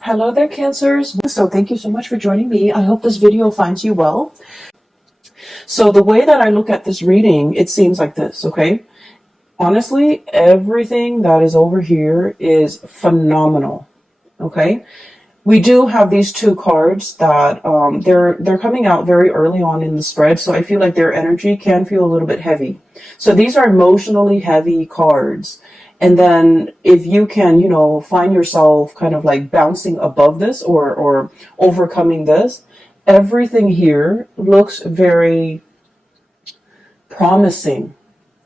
Hello there, Cancers. So thank you so much for joining me. I hope this video finds you well. So the way that I look at this reading, it seems like this, okay? Honestly, everything that is over here is phenomenal, okay? We do have these two cards that they're coming out very early on in the spread, so I feel like their energy can feel a little bit heavy. So these are emotionally heavy cards. And then if you can, find yourself kind of like bouncing above this or overcoming this, everything here looks very promising.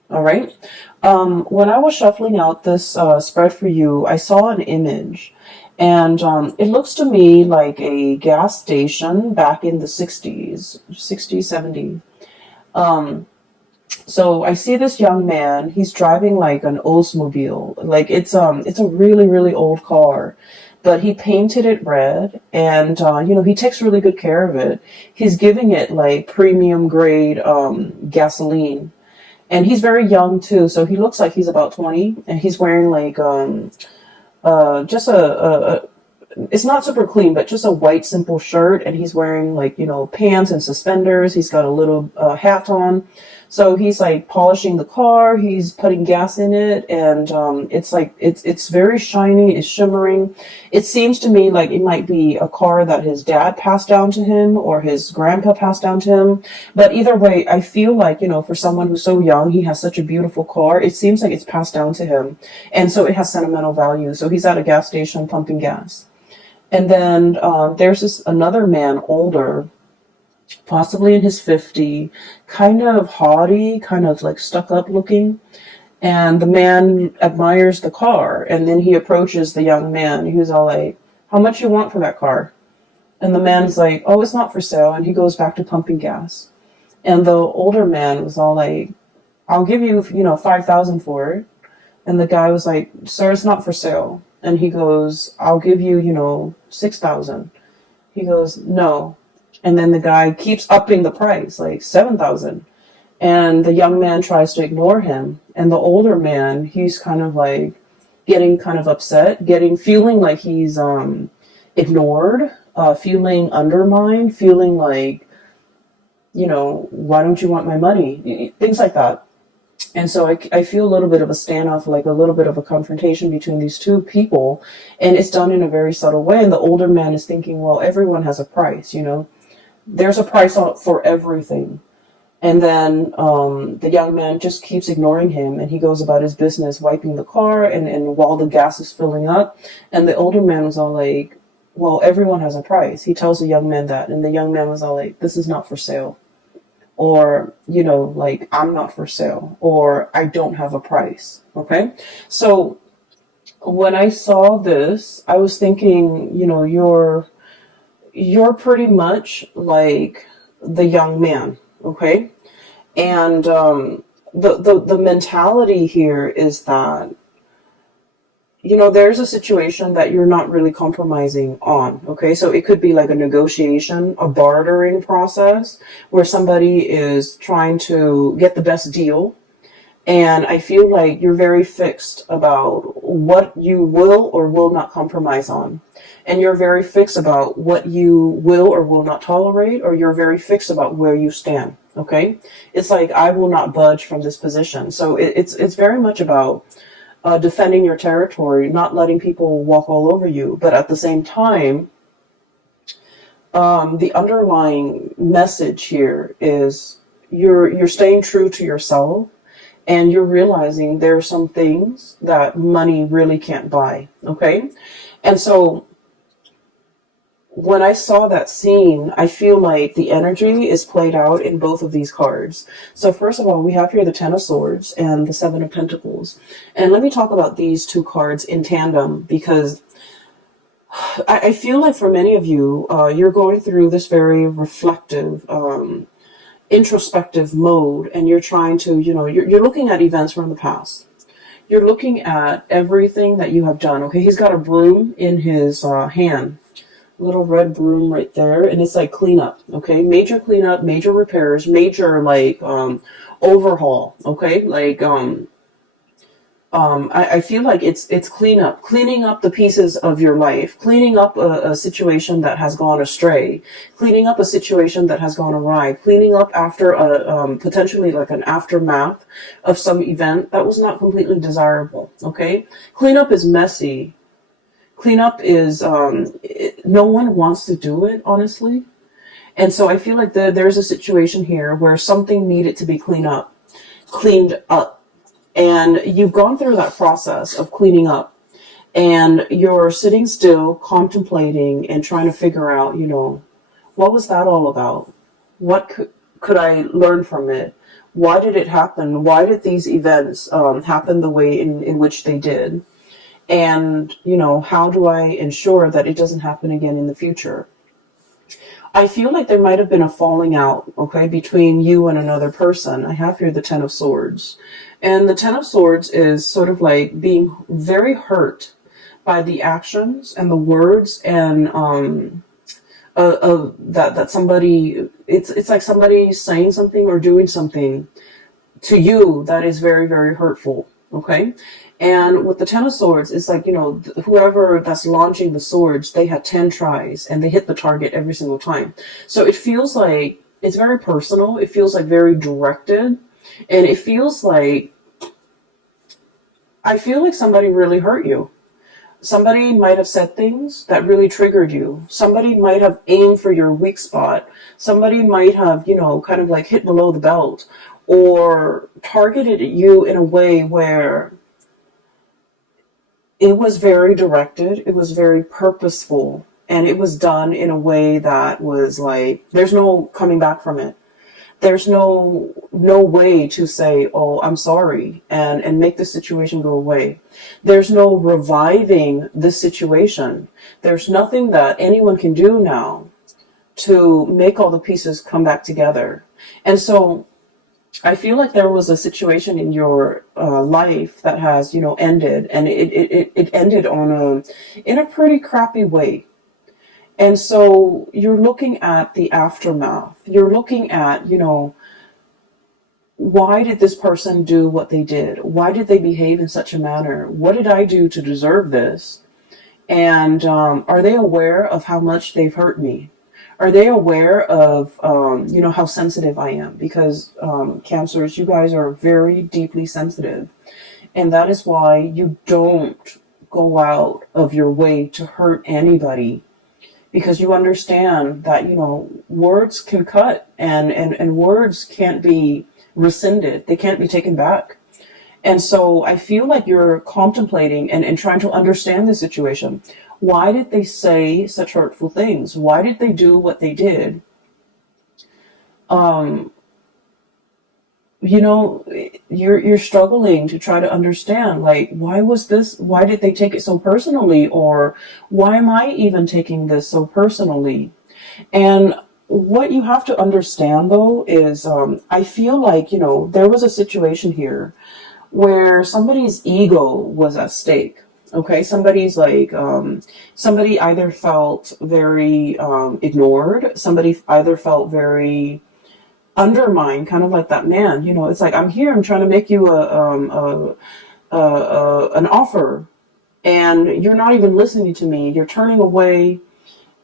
All right. When I was shuffling out this spread for you, I saw an image, and it looks to me like a gas station back in the 60s, 70s. So I see this young man. He's driving like an Oldsmobile. Like it's a really really old car, but he painted it red, and he takes really good care of it. He's giving it like premium grade gasoline. And he's very young too, so he looks like he's about 20, and he's wearing like just a it's not super clean, but just a white simple shirt, and he's wearing like pants and suspenders. He's got a little hat on, so he's like polishing the car. He's putting gas in it, and it's like it's very shiny. It's shimmering. It seems to me like it might be a car that his dad passed down to him or his grandpa passed down to him. But either way, I feel like for someone who's so young, he has such a beautiful car. It seems like it's passed down to him, and so it has sentimental value. So he's at a gas station pumping gas. And then there's this another man, older, possibly in his 50s, kind of haughty, kind of like stuck up looking. And the man admires the car. And then he approaches the young man. He was all like, "How much you want for that car?" And the man's like, "Oh, it's not for sale." And he goes back to pumping gas. And the older man was all like, "I'll give you, 5,000 for it." And the guy was like, "Sir, it's not for sale." And he goes, "I'll give you, 6,000. He goes, "No." And then the guy keeps upping the price, like 7,000. And the young man tries to ignore him. And the older man, he's kind of like getting kind of upset, feeling like he's ignored, feeling undermined, feeling like, "Why don't you want my money?" Things like that. And so I feel a little bit of a standoff, like a little bit of a confrontation between these two people. And it's done in a very subtle way. And the older man is thinking, well, everyone has a price, There's a price for everything. And then the young man just keeps ignoring him. And he goes about his business, wiping the car. And while the gas is filling up. And the older man was all like, well, everyone has a price. He tells the young man that. And the young man was all like, "This is not for sale." Or, like, "I'm not for sale," or "I don't have a price." Okay. So when I saw this, I was thinking, you're pretty much like the young man. Okay. And, the mentality here is that, there's a situation that you're not really compromising on. Okay. So it could be like a negotiation, a bartering process where somebody is trying to get the best deal. And I feel like you're very fixed about what you will or will not compromise on. And you're very fixed about what you will or will not tolerate, or you're very fixed about where you stand. Okay. It's like, I will not budge from this position. So it's very much about defending your territory, not letting people walk all over you. But at the same time, the underlying message here is you're staying true to yourself, and you're realizing there are some things that money really can't buy. Okay. And so when I saw that scene, I feel like the energy is played out in both of these cards. So first of all, we have here the Ten of Swords and the Seven of Pentacles. And let me talk about these two cards in tandem, because I feel like for many of you, you're going through this very reflective, introspective mode, and you're trying to, you're looking at events from the past. You're looking at everything that you have done. Okay, he's got a broom in his hand. Little red broom right there, and it's like cleanup. Okay, major cleanup, major repairs, major like overhaul. Okay, like I feel like it's cleaning up the pieces of your life, cleaning up a situation that has gone astray, cleaning up a situation that has gone awry, cleaning up after a potentially like an aftermath of some event that was not completely desirable. Okay, cleanup is messy. Cleanup is no one wants to do it, honestly. And so I feel like there's a situation here where something needed to be cleaned up. And you've gone through that process of cleaning up, and you're sitting still, contemplating and trying to figure out, what was that all about? What could I learn from it? Why did it happen? Why did these events happen the way in which they did? And, how do I ensure that it doesn't happen again in the future? I feel like there might have been a falling out, okay, between you and another person. I have here the Ten of Swords. And the Ten of Swords is sort of like being very hurt by the actions and the words and that somebody, it's like somebody saying something or doing something to you that is very, very hurtful, okay? And with the Ten of Swords, it's like, whoever that's launching the swords, they had 10 tries and they hit the target every single time. So it feels like it's very personal. It feels like very directed. And it feels like, I feel like somebody really hurt you. Somebody might have said things that really triggered you. Somebody might have aimed for your weak spot. Somebody might have, kind of like hit below the belt or targeted you in a way where it was very directed, it was very purposeful, and it was done in a way that was like, there's no coming back from it. There's no way to say, oh, I'm sorry, and make the situation go away. There's no reviving this situation. There's nothing that anyone can do now to make all the pieces come back together. And so I feel like there was a situation in your life that has, ended, and it ended in a pretty crappy way. And so you're looking at the aftermath. You're looking at, why did this person do what they did? Why did they behave in such a manner? What did I do to deserve this? And are they aware of how much they've hurt me? Are they aware of, how sensitive I am? Because Cancers, you guys are very deeply sensitive. And that is why you don't go out of your way to hurt anybody. Because you understand that, words can cut and words can't be rescinded. They can't be taken back. And so I feel like you're contemplating and trying to understand the situation. Why did they say such hurtful things? Why did they do what they did? You're struggling to try to understand, like, why did they take it so personally? Or why am I even taking this so personally? And what you have to understand, though, is I feel like, there was a situation here where somebody's ego was at stake. Okay, somebody's like, somebody either felt very ignored, somebody either felt very undermined, kind of like that man. It's like, I'm here, I'm trying to make you an offer, and you're not even listening to me. You're turning away,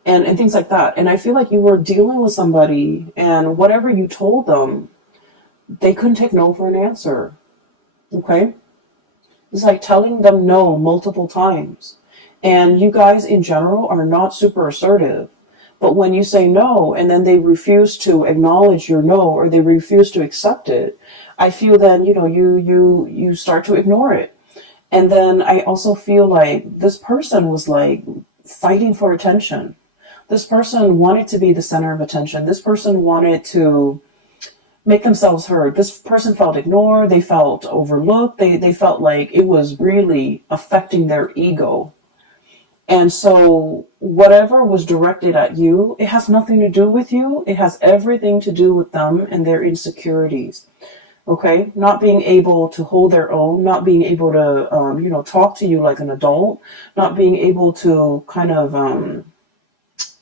and things like that. And I feel like you were dealing with somebody, and whatever you told them, they couldn't take no for an answer. Okay? It's like telling them no multiple times. And you guys in general are not super assertive. But when you say no and then they refuse to acknowledge your no, or they refuse to accept it, I feel then, you start to ignore it. And then I also feel like this person was like fighting for attention. This person wanted to be the center of attention. This person wanted to make themselves heard. This person felt ignored. They felt overlooked. They felt like it was really affecting their ego. And so whatever was directed at you, it has nothing to do with you. It has everything to do with them and their insecurities. Okay? Not being able to hold their own, not being able to, talk to you like an adult, not being able to kind of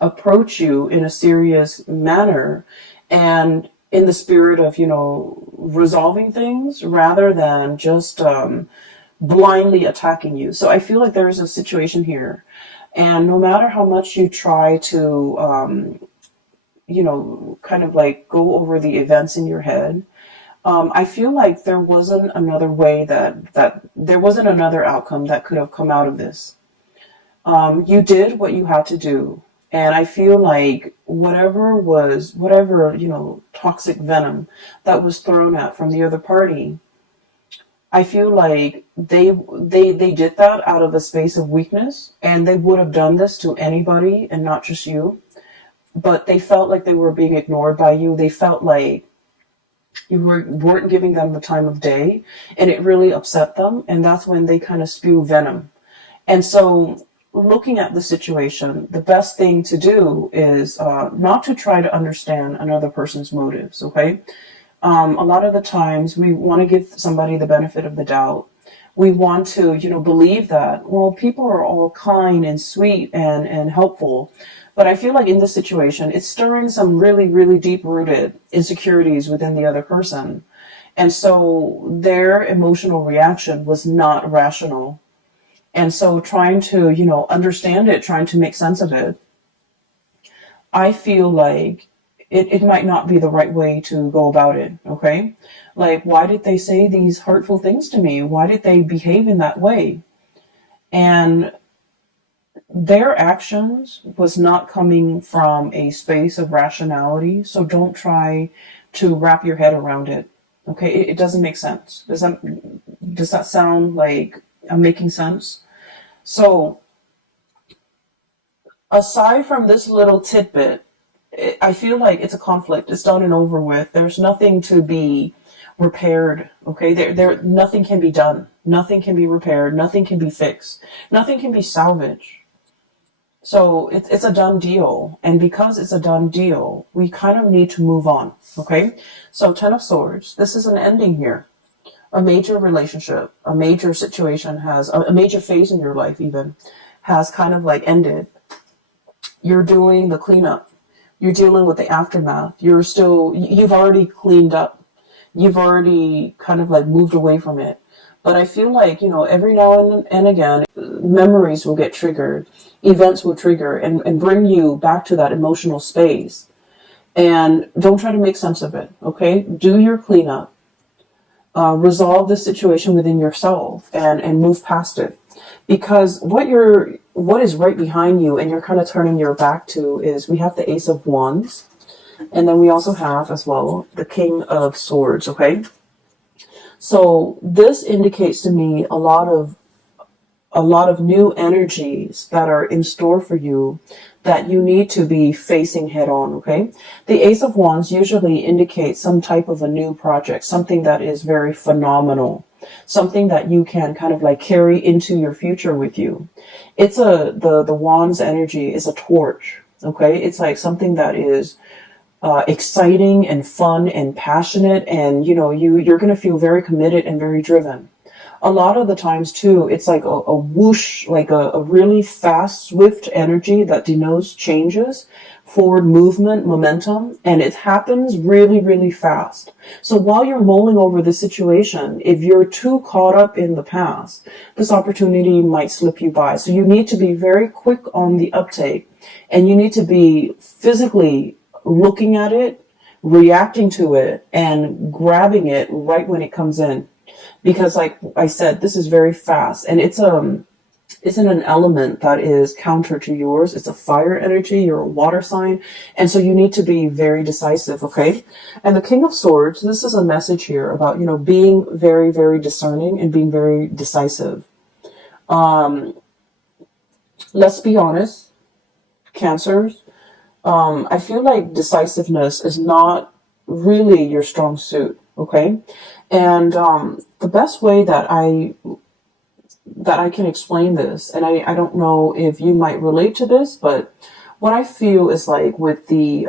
approach you in a serious manner and in the spirit of, resolving things rather than just blindly attacking you. So I feel like there is a situation here. And no matter how much you try to, kind of like go over the events in your head, I feel like there wasn't another way that there wasn't another outcome that could have come out of this. You did what you had to do. And I feel like whatever, toxic venom that was thrown at from the other party, I feel like they did that out of a space of weakness, and they would have done this to anybody and not just you. But they felt like they were being ignored by you. They felt like weren't giving them the time of day, and it really upset them. And that's when they kind of spew venom. And so, looking at the situation, the best thing to do is not to try to understand another person's motives, okay? A lot of the times we want to give somebody the benefit of the doubt. We want to, believe that, well, people are all kind and sweet and helpful. But I feel like in this situation, it's stirring some really, really deep-rooted insecurities within the other person. And so their emotional reaction was not rational. And so trying to, understand it, trying to make sense of it, I feel like it might not be the right way to go about it, okay? Like, why did they say these hurtful things to me? Why did they behave in that way? And their actions was not coming from a space of rationality, so don't try to wrap your head around it, okay? It doesn't make sense. Does that sound like I'm making sense? So, aside from this little tidbit, I feel like it's a conflict. It's done and over with. There's nothing to be repaired. Okay, nothing can be done. Nothing can be repaired. Nothing can be fixed. Nothing can be salvaged. So it's a done deal. And because it's a done deal, we kind of need to move on. Okay, so Ten of Swords. This is an ending here. A major relationship, a major situation a major phase in your life even has kind of like ended. You're doing the cleanup. You're dealing with the aftermath. You've already cleaned up. You've already kind of like moved away from it. But I feel like, every now and again, memories will get triggered. Events will trigger and bring you back to that emotional space. And don't try to make sense of it, okay? Do your cleanup. Resolve the situation within yourself and move past it. Because what is right behind you and you're kind of turning your back to is we have the Ace of Wands. And then we also have as well the King of Swords, okay? So this indicates to me a lot of new energies that are in store for you that you need to be facing head on, okay? The Ace of Wands usually indicates some type of a new project, something that is very phenomenal, something that you can kind of like carry into your future with you. It's the Wands energy is a torch, okay? It's like something that is exciting and fun and passionate, and you're going to feel very committed and very driven. A lot of the times too, it's like a whoosh, like a really fast, swift energy that denotes changes, forward movement, momentum, and it happens really, really fast. So while you're mulling over the situation, if you're too caught up in the past, this opportunity might slip you by. So you need to be very quick on the uptake, and you need to be physically looking at it, reacting to it, and grabbing it right when it comes in. Because like I said, this is very fast, and it's an element that is counter to yours. It's a fire energy. You're a water sign. And so you need to be very decisive, okay? And the King of Swords, this is a message here about, being very, very discerning and being very decisive. Let's be honest, Cancers, I feel like decisiveness is not really your strong suit, okay? And the best way that I can explain this, and I don't know if you might relate to this, but what I feel is like with the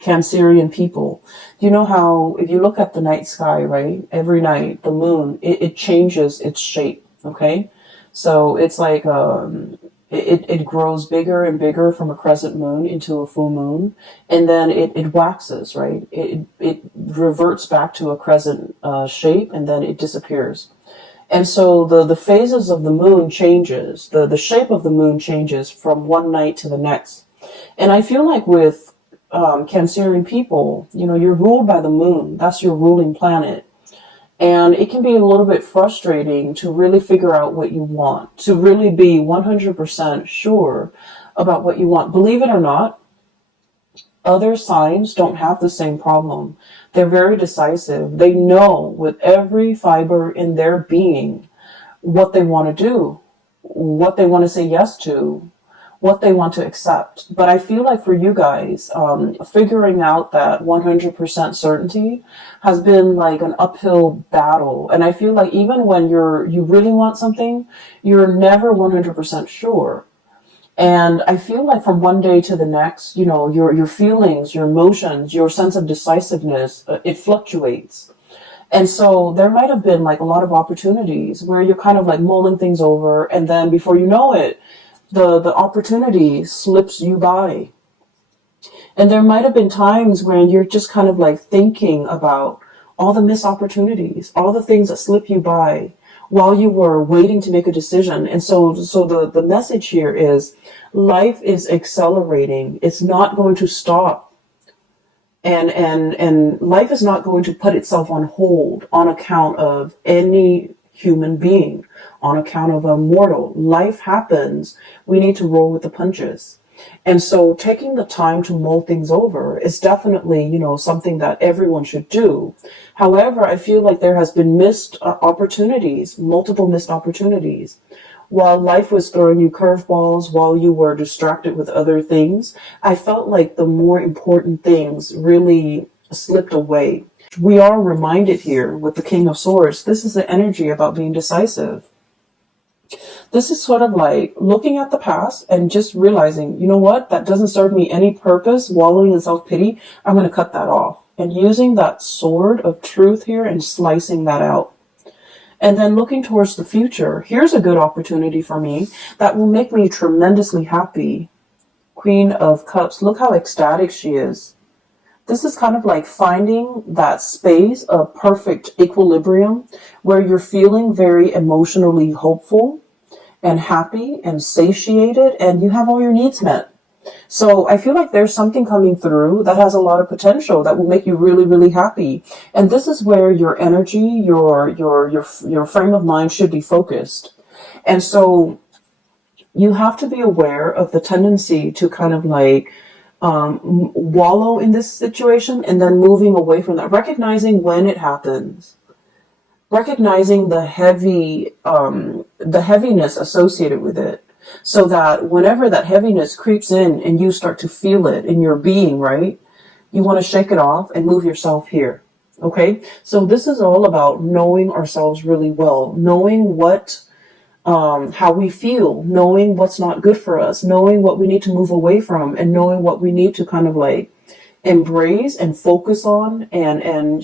Cancerian people, you know how if you look at the night sky, right, every night, the moon, it changes its shape, okay? So it's like it grows bigger and bigger from a crescent moon into a full moon, and then it waxes, right? It reverts back to a crescent shape, and then it disappears. And so the phases of the moon changes, the shape of the moon changes from one night to the next. And I feel like with Cancerian people, you're ruled by the moon. That's your ruling planet. And it can be a little bit frustrating to really figure out what you want, to really be 100% sure about what you want. Believe it or not, other signs don't have the same problem. They're very decisive. They know with every fiber in their being what they want to do, what they want to say yes to, what they want to accept. But I feel like for you guys, figuring out that 100% certainty has been like an uphill battle. And I feel like even when you really want something, you're never 100% sure. And I feel like from one day to the next, your feelings, your emotions, your sense of decisiveness, it fluctuates. And so there might have been like a lot of opportunities where you're kind of like mulling things over, and then before you know it, the opportunity slips you by. And there might have been times when you're just kind of like thinking about all the missed opportunities, all the things that slip you by while you were waiting to make a decision. And so the message here is life is accelerating. It's not going to stop. And life is not going to put itself on hold on account of any human being, on account of a mortal. Life happens. We need to roll with the punches. And so taking the time to mull things over is definitely, something that everyone should do. However, I feel like there has been missed opportunities, multiple missed opportunities. While life was throwing you curveballs, while you were distracted with other things, I felt like the more important things really slipped away. We are reminded here with the King of Swords, this is the energy about being decisive. This is sort of like looking at the past and just realizing, you know what, that doesn't serve me any purpose, wallowing in self-pity, I'm going to cut that off. And using that sword of truth here and slicing that out. And then looking towards the future, here's a good opportunity for me that will make me tremendously happy. Queen of Cups, look how ecstatic she is. This is kind of like finding that space of perfect equilibrium where you're feeling very emotionally hopeful and happy and satiated, and you have all your needs met. So I feel like there's something coming through that has a lot of potential that will make you really, really happy. And this is where your energy, your frame of mind should be focused. And so you have to be aware of the tendency to kind of like wallow in this situation and then moving away from that, recognizing when it happens, recognizing the heaviness associated with it, so that whenever that heaviness creeps in and you start to feel it in your being, right, you want to shake it off and move yourself here. Okay, so this is all about knowing ourselves really well, knowing what how we feel, knowing what's not good for us, knowing what we need to move away from, and knowing what we need to kind of like embrace and focus on, and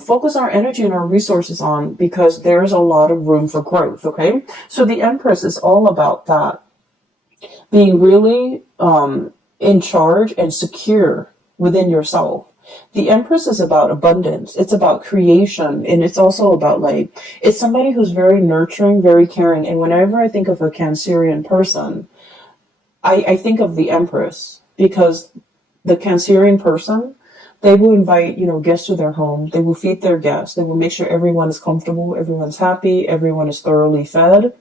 focus our energy and our resources on, because there's a lot of room for growth. Okay, so the Empress is all about that, being really in charge and secure within yourself. The Empress is about abundance. It's about creation. And it's also about like, it's somebody who's very nurturing, very caring. And whenever I think of a Cancerian person, I think of the Empress, because the Cancerian person, they will invite, guests to their home. They will feed their guests. They will make sure everyone is comfortable, everyone's happy, everyone is thoroughly fed.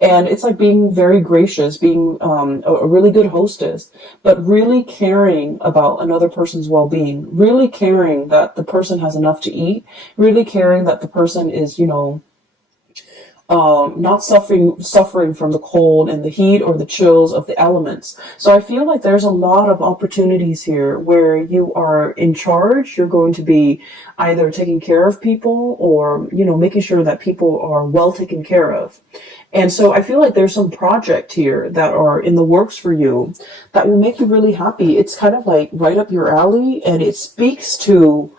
And it's like being very gracious, being a really good hostess, but really caring about another person's well-being, really caring that the person has enough to eat, really caring that the person is, not suffering from the cold and the heat or the chills of the elements. So I feel like there's a lot of opportunities here where you are in charge. You're going to be either taking care of people or, making sure that people are well taken care of. And so I feel like there's some project here that are in the works for you that will make you really happy. It's kind of like right up your alley, and it speaks to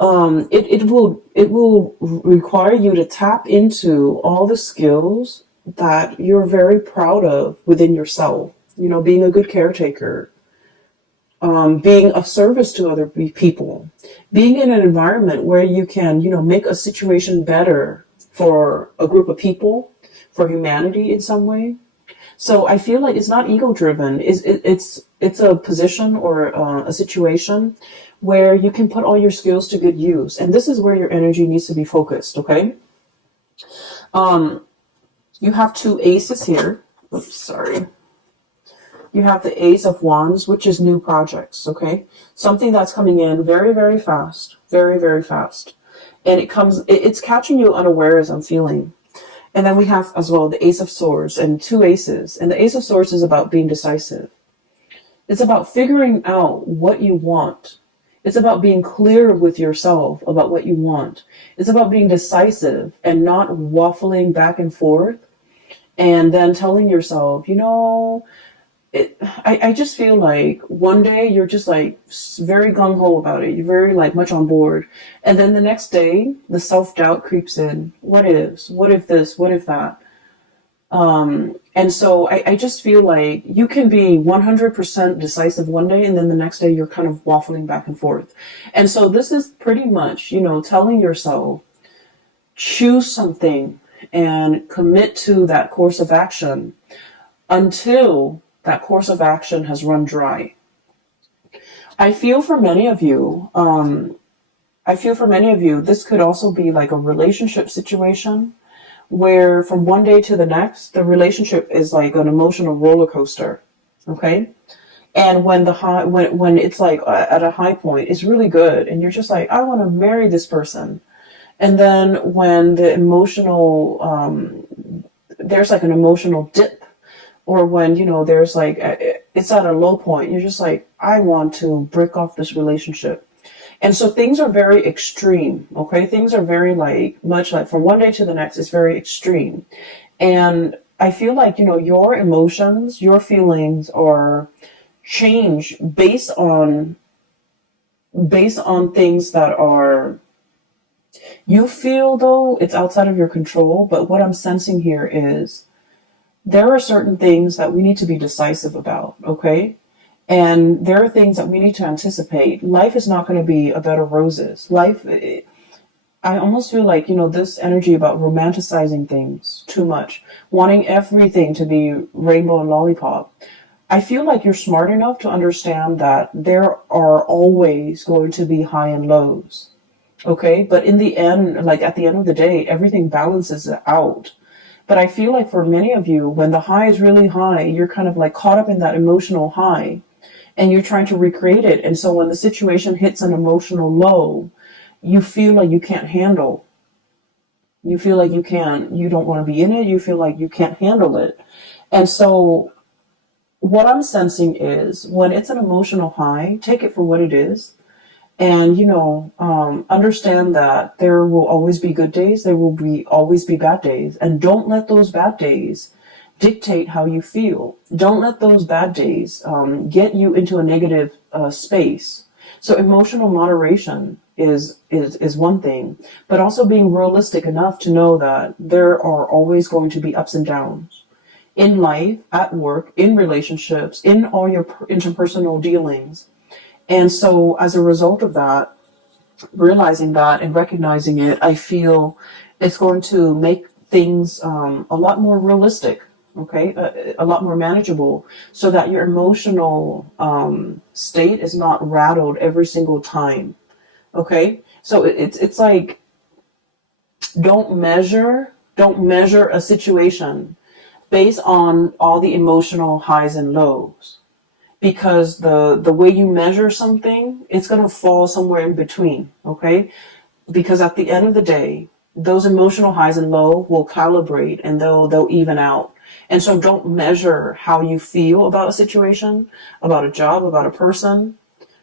it will require you to tap into all the skills that you're very proud of within yourself. Being a good caretaker, being of service to other people, being in an environment where you can, make a situation better for a group of people, for humanity in some way. So I feel like it's not ego driven. It's a position or a situation where you can put all your skills to good use, and this is where your energy needs to be focused. Okay. You have two aces here. Oops, sorry. You have the Ace of Wands, which is new projects, okay? Something that's coming in very, very fast, very, very fast. And it's catching you unawares, I'm feeling. And then we have as well the Ace of Swords and two aces. And the Ace of Swords is about being decisive. It's about figuring out what you want. It's about being clear with yourself about what you want. It's about being decisive and not waffling back and forth and then telling yourself, I just feel like one day you're just like very gung-ho about it. You're very like much on board. And then the next day, the self-doubt creeps in. What if? What if this? What if that? And so I just feel like you can be 100% decisive one day and then the next day you're kind of waffling back and forth. And so this is pretty much, telling yourself, choose something and commit to that course of action until that course of action has run dry. I feel for many of you, this could also be like a relationship situation where from one day to the next, the relationship is like an emotional roller coaster. Okay. And when when it's like at a high point, it's really good. And you're just like, I want to marry this person. And then when the there's like an emotional dip, or when, there's like, it's at a low point, you're just like, I want to break off this relationship. And so things are very extreme, okay? Things are very much like from one day to the next, it's very extreme. And I feel like, your emotions, your feelings are change based on things that are, you feel though it's outside of your control. But what I'm sensing here is, there are certain things that we need to be decisive about, okay? And there are things that we need to anticipate. Life is not going to be a bed of roses. I almost feel like, this energy about romanticizing things too much, wanting everything to be rainbow and lollipop. I feel like you're smart enough to understand that there are always going to be high and lows, okay? But in the end, at the end of the day, everything balances out. But I feel like for many of you, when the high is really high, you're kind of caught up in that emotional high and you're trying to recreate it. And so when the situation hits an emotional low, you feel like you can't handle. You feel like you don't want to be in it. You feel like you can't handle it. And so what I'm sensing is when it's an emotional high, take it for what it is. And, understand that there will always be good days. There will always be bad days. And don't let those bad days dictate how you feel. Don't let those bad days get you into a negative space. So emotional moderation is one thing, but also being realistic enough to know that there are always going to be ups and downs in life, at work, in relationships, in all your interpersonal dealings. And so as a result of that, realizing that and recognizing it, I feel it's going to make things a lot more realistic, okay, a lot more manageable, so that your emotional state is not rattled every single time, okay? So it's like, don't measure a situation based on all the emotional highs and lows. Because the way you measure something, it's going to fall somewhere in between, okay? Because at the end of the day, those emotional highs and low will calibrate and they'll even out. And so don't measure how you feel about a situation, about a job, about a person.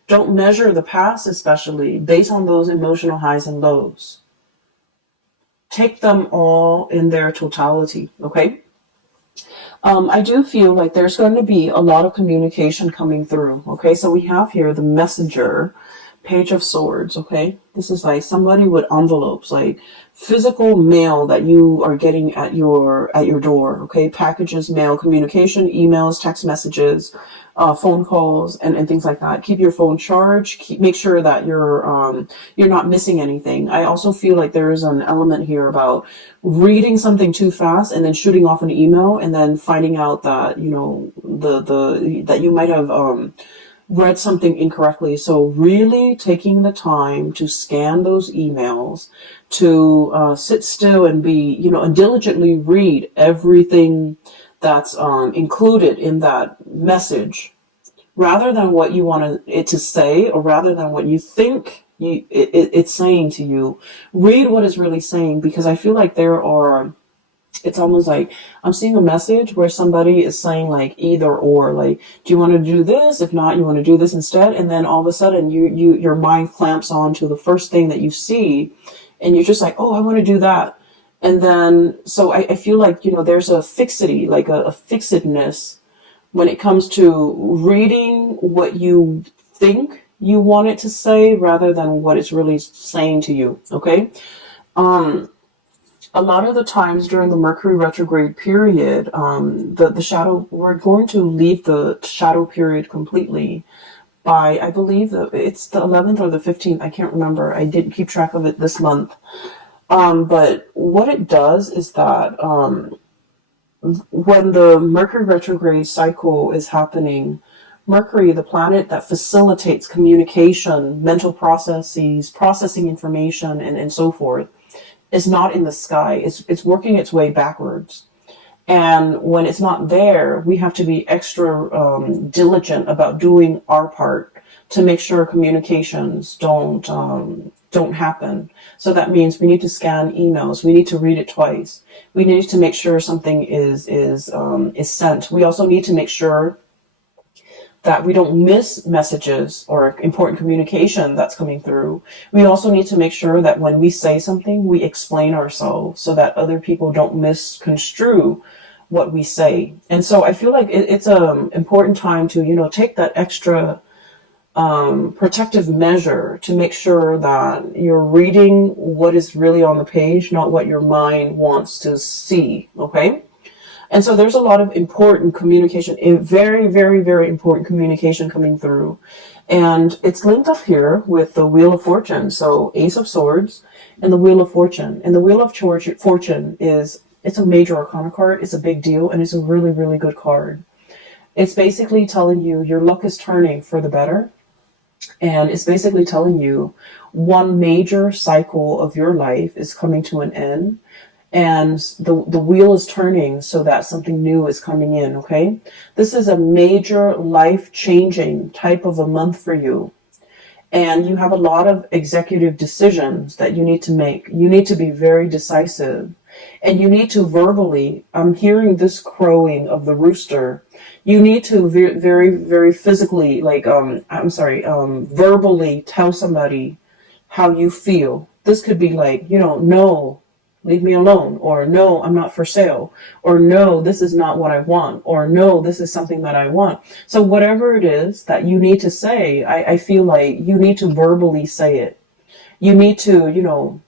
Don't measure the past, especially based on those emotional highs and lows. Take them all in their totality, okay? I do feel like there's going to be a lot of communication coming through. Okay, so we have here the messenger Page of Swords, okay? This is like somebody with envelopes, like physical mail that you are getting at your door, okay? Packages, mail, communication, emails, text messages, phone calls, and things like that. Keep your phone charged. Make sure that you're not missing anything. I also feel like there is an element here about reading something too fast and then shooting off an email and then finding out that, you know, that you might have read something incorrectly. So really taking the time to scan those emails, to sit still and be, you know, and diligently read everything that's included in that message, rather than what you want it to say, or rather than what you think it's saying to you. Read what it's really saying, because I feel like it's almost like I'm seeing a message where somebody is saying like either or, like, do you want to do this? If not, you want to do this instead. And then all of a sudden your mind clamps on to the first thing that you see, and you're just like, oh, I want to do that. And then, so I feel like, you know, there's a fixity, like a fixedness when it comes to reading what you think you want it to say rather than what it's really saying to you. Okay. A lot of the times during the Mercury retrograde period, the shadow, we're going to leave the shadow period completely by, I believe that it's the 11th or the 15th. I can't remember. I didn't keep track of it this month. But what it does is that when the Mercury retrograde cycle is happening, Mercury, the planet that facilitates communication, mental processes, processing information, and so forth, is not in the sky. It's working its way backwards. And when it's not there, we have to be extra diligent about doing our part to make sure communications don't happen. So that means we need to scan emails. We need to read it twice. We need to make sure something is sent. We also need to make sure that we don't miss messages or important communication that's coming through. We also need to make sure that when we say something, we explain ourselves so that other people don't misconstrue what we say. And so I feel like it's an important time to, you know, take that extra protective measure to make sure that you're reading what is really on the page, not what your mind wants to see. Okay. And so there's a lot of important communication, very, very, very important communication coming through. And it's linked up here with the Wheel of Fortune. So Ace of Swords and the Wheel of Fortune. And the Wheel of Fortune it's a major arcana card. It's a big deal. And it's a really, really good card. It's basically telling you your luck is turning for the better. And it's basically telling you one major cycle of your life is coming to an end. And the wheel is turning so that something new is coming in, okay? This is a major life-changing type of a month for you. And you have a lot of executive decisions that you need to make. You need to be very decisive. And you need to verbally, I'm hearing this crowing of the rooster. You need to very, very physically, like, verbally tell somebody how you feel. This could be like, you know, no, leave me alone, or no, I'm not for sale, or no, this is not what I want, or no, this is something that I want. So whatever it is that you need to say, I feel like you need to verbally say it. You need to, you know,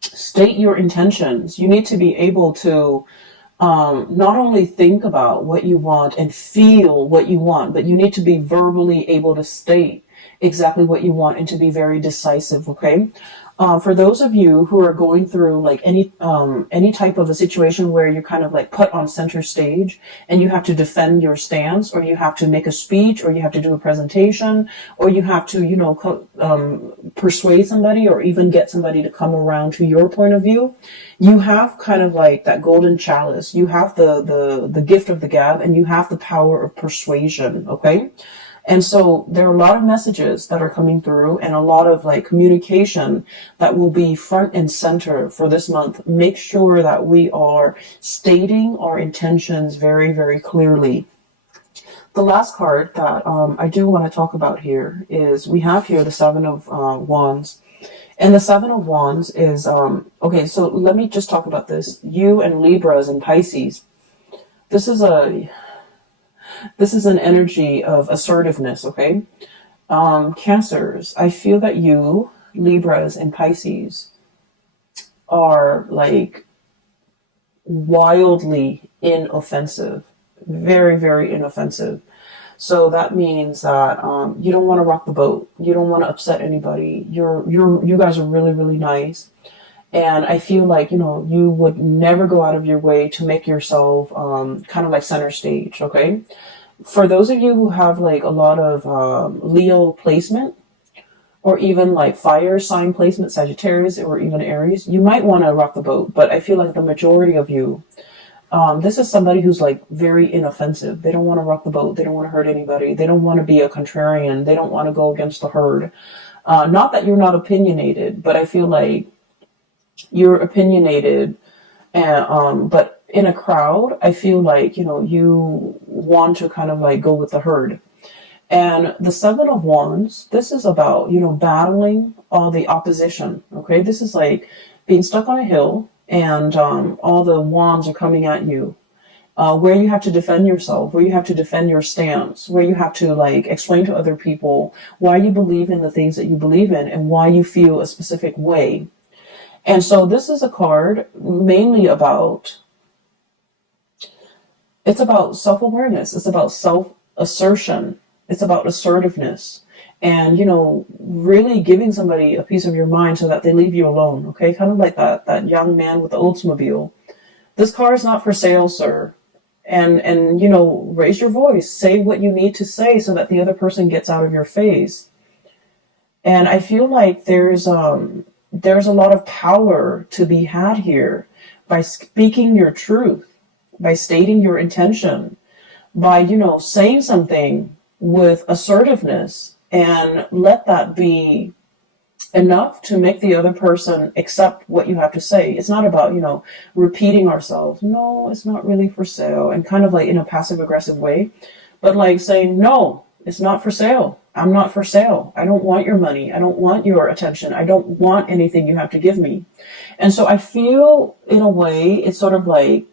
state your intentions. You need to be able to not only think about what you want and feel what you want, but you need to be verbally able to state exactly what you want and to be very decisive, okay? For those of you who are going through like any type of a situation where you're kind of like put on center stage and you have to defend your stance, or you have to make a speech, or you have to do a presentation, or you have to, you know, persuade somebody or even get somebody to come around to your point of view, you have kind of like that golden chalice. You have the gift of the gab, and you have the power of persuasion, okay? And so there are a lot of messages that are coming through, and a lot of like communication that will be front and center for this month. Make sure that we are stating our intentions very, very clearly. The last card that I do want to talk about here is, we have here the Seven of Wands. And the Seven of Wands is, okay, so let me just talk about this. You and Libras and Pisces. This is an energy of assertiveness, okay? Cancers, I feel that you, Libras and Pisces, are like wildly inoffensive, very, very inoffensive. So that means that you don't want to rock the boat. You don't want to upset anybody. You guys are really, really nice. And I feel like, you would never go out of your way to make yourself kind of like center stage, okay? For those of you who have like a lot of Leo placement, or even like fire sign placement, Sagittarius, or even Aries, you might want to rock the boat. But I feel like the majority of you, this is somebody who's like very inoffensive. They don't want to rock the boat. They don't want to hurt anybody. They don't want to be a contrarian. They don't want to go against the herd. Not that you're not opinionated, but I feel like you're opinionated, and but in a crowd, I feel like, you want to kind of like go with the herd. And the Seven of Wands, this is about, battling all the opposition. Okay, this is like being stuck on a hill, and all the wands are coming at you. Where you have to defend yourself, where you have to defend your stance, where you have to like explain to other people why you believe in the things that you believe in and why you feel a specific way. And so this is a card mainly about, it's about self-awareness. It's about self-assertion. It's about assertiveness. And, really giving somebody a piece of your mind so that they leave you alone. Okay. Kind of like that young man with the Oldsmobile. This car is not for sale, sir. And, raise your voice, say what you need to say so that the other person gets out of your face. And I feel like there's a lot of power to be had here by speaking your truth, by stating your intention, by, saying something with assertiveness, and let that be enough to make the other person accept what you have to say. It's not about, repeating ourselves. No, it's not really for sale, and kind of like in a passive aggressive way, but like saying, no, it's not for sale. I'm not for sale. I don't want your money. I don't want your attention. I don't want anything you have to give me. And so I feel in a way, it's sort of like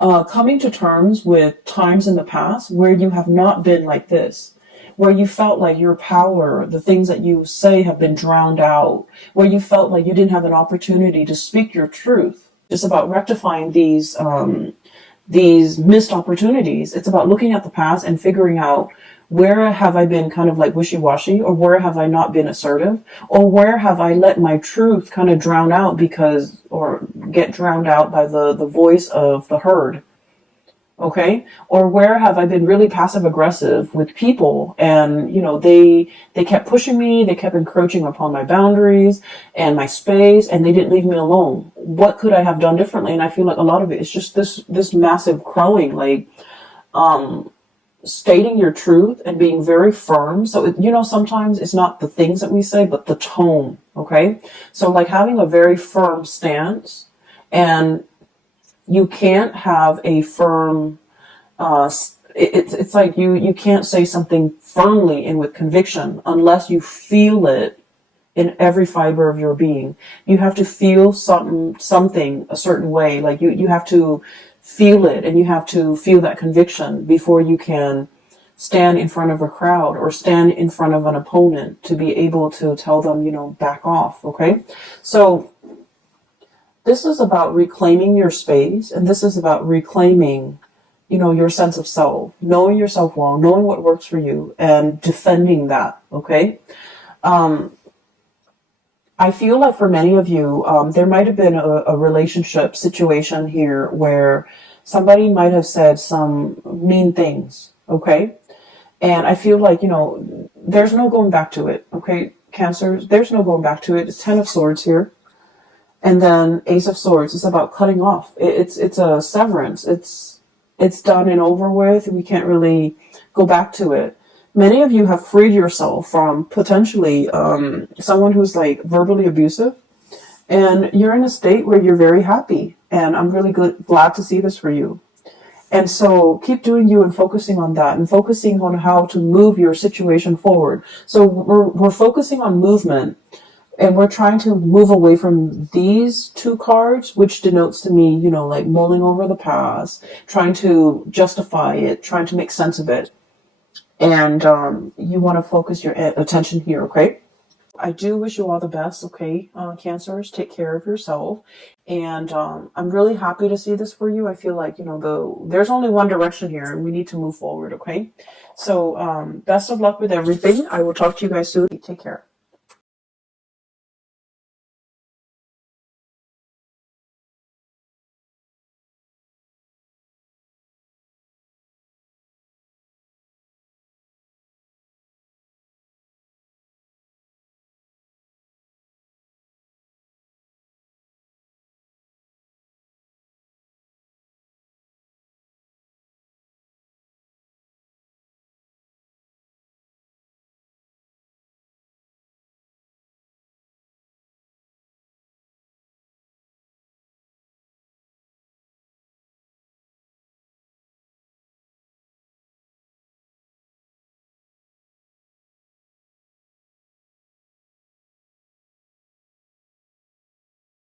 coming to terms with times in the past where you have not been like this, where you felt like your power, the things that you say have been drowned out, where you felt like you didn't have an opportunity to speak your truth. It's about rectifying these missed opportunities. It's about looking at the past and figuring out, where have I been kind of like wishy-washy, or where have I not been assertive, or where have I let my truth kind of drown out or get drowned out by the voice of the herd. Okay. Or where have I been really passive aggressive with people, and, they kept pushing me, they kept encroaching upon my boundaries and my space, and they didn't leave me alone. What could I have done differently? And I feel like a lot of it is just this massive crowing, like, stating your truth and being very firm. So, sometimes it's not the things that we say, but the tone. Okay. So like having a very firm stance, and you can't have a firm, it's like you can't say something firmly and with conviction unless you feel it in every fiber of your being. You have to feel something a certain way. Like you have to feel it, and you have to feel that conviction before you can stand in front of a crowd or stand in front of an opponent to be able to tell them, back off. Okay. So this is about reclaiming your space, and this is about reclaiming, your sense of self, knowing yourself well, knowing what works for you, and defending that. Okay. I feel like for many of you, there might have been a relationship situation here where somebody might have said some mean things. Okay. And I feel like, there's no going back to it. Okay. Cancer, there's no going back to it. It's 10 of Swords here. And then Ace of Swords is about cutting off. It's a severance. It's done and over with. We can't really go back to it. Many of you have freed yourself from potentially someone who's like verbally abusive, and you're in a state where you're very happy. And I'm really glad to see this for you. And so keep doing you and focusing on that, and focusing on how to move your situation forward. So we're focusing on movement. And we're trying to move away from these two cards, which denotes to me, like mulling over the past, trying to justify it, trying to make sense of it. and you want to focus your attention here, okay? I do wish you all the best, okay, Cancers? Take care of yourself. And I'm really happy to see this for you. I feel like, there's only one direction here and we need to move forward, okay? So best of luck with everything. I will talk to you guys soon. Take care.